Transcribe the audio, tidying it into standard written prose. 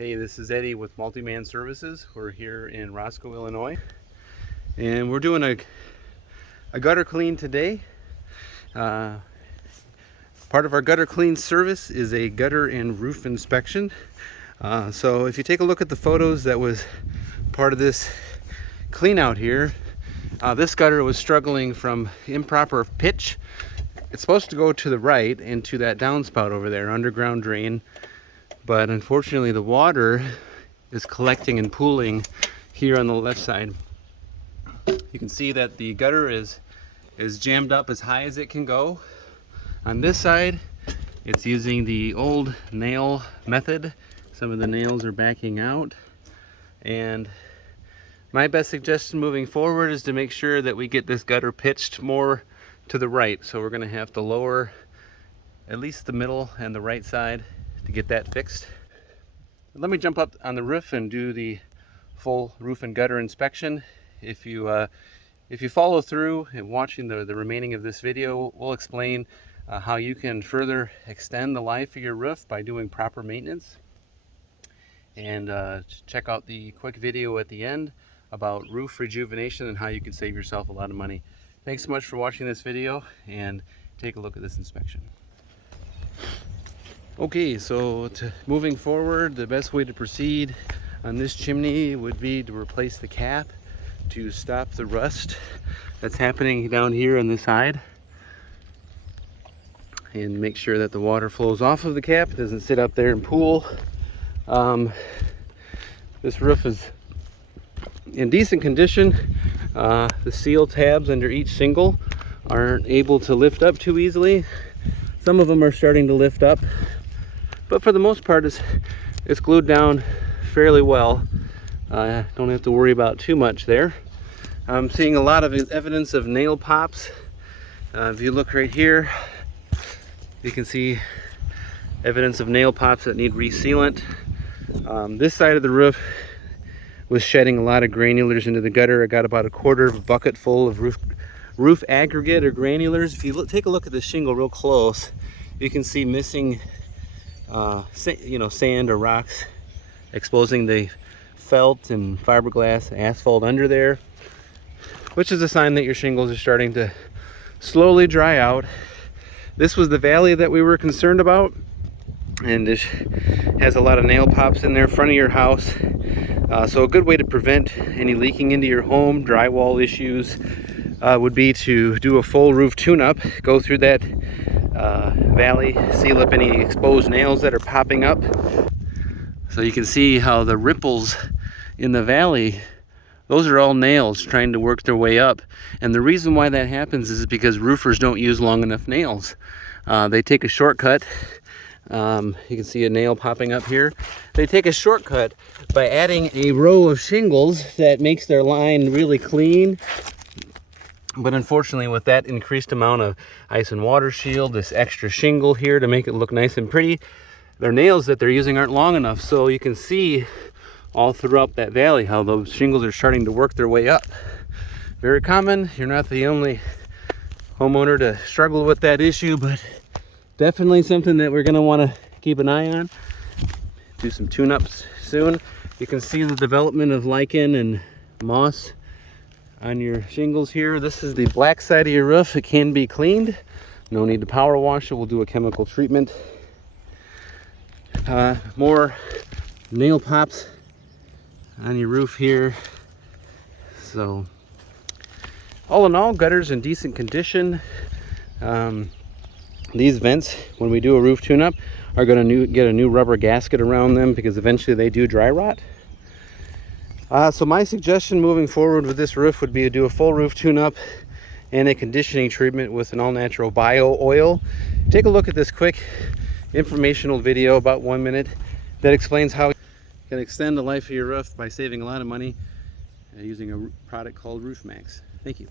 Hey, this is Eddie with Multi-Man Services. We're here in Roscoe, Illinois, and we're doing a gutter clean today. Part of our gutter clean service is a gutter and roof inspection. So if you take a look at the photos that was part of this clean out here, this gutter was struggling from improper pitch. It's supposed to go to the right into that downspout over there, underground drain. But unfortunately the water is collecting and pooling here on the left side. You can see that the gutter is jammed up as high as it can go. On this side, it's using the old nail method. Some of the nails are backing out. And my best suggestion moving forward is to make sure that we get this gutter pitched more to the right. So we're going to have to lower at least the middle and the right side to get that fixed. Let me jump up on the roof and do the full roof and gutter inspection. If you follow through and watching the remaining of this video, we'll explain how you can further extend the life of your roof by doing proper maintenance. And check out the quick video at the end about roof rejuvenation and how you can save yourself a lot of money. Thanks so much for watching this video, and take a look at this inspection. Okay, so moving forward, the best way to proceed on this chimney would be to replace the cap to stop the rust that's happening down here on this side, and make sure that the water flows off of the cap, doesn't sit up there and pool. This roof is in decent condition. The seal tabs under each shingle aren't able to lift up too easily. Some of them are starting to lift up, but for the most part it's glued down fairly well. Don't have to worry about too much there. I'm seeing a lot of evidence of nail pops. If you look right here, you can see evidence of nail pops that need resealant. This side of the roof was shedding a lot of granulars into the gutter. I got about a quarter of a bucket full of roof aggregate or granulars. If you take a look at the shingle real close, you can see missing sand or rocks, exposing the felt and fiberglass asphalt under there, which is a sign that your shingles are starting to slowly dry out. This was the valley that we were concerned about, and it has a lot of nail pops in there, front of your house. So a good way to prevent any leaking into your home, drywall issues, would be to do a full roof tune-up, go through that valley, seal up any exposed nails that are popping up. So you can see how the ripples in the valley, those are all nails trying to work their way up. And the reason why that happens is because roofers don't use long enough nails. They take a shortcut. You can see a nail popping up here. They take a shortcut by adding a row of shingles that makes their line really clean. But unfortunately, with that increased amount of ice and water shield, this extra shingle here to make it look nice and pretty, their nails that they're using aren't long enough. So you can see all throughout that valley how those shingles are starting to work their way up. Very common. You're not the only homeowner to struggle with that issue, but definitely something that we're going to want to keep an eye on. Do some tune-ups soon. You can see the development of lichen and moss on your shingles here. This is the black side of your roof. It can be cleaned. No need to power wash it. We'll do a chemical treatment. More nail pops on your roof here. So all in all, gutter's in decent condition. These vents, when we do a roof tune-up, are going to get a new rubber gasket around them because eventually they do dry rot. So my suggestion moving forward with this roof would be to do a full roof tune-up and a conditioning treatment with an all-natural bio oil. Take a look at this quick informational video, about 1 minute, that explains how you can extend the life of your roof by saving a lot of money using a product called Roof Max. Thank you.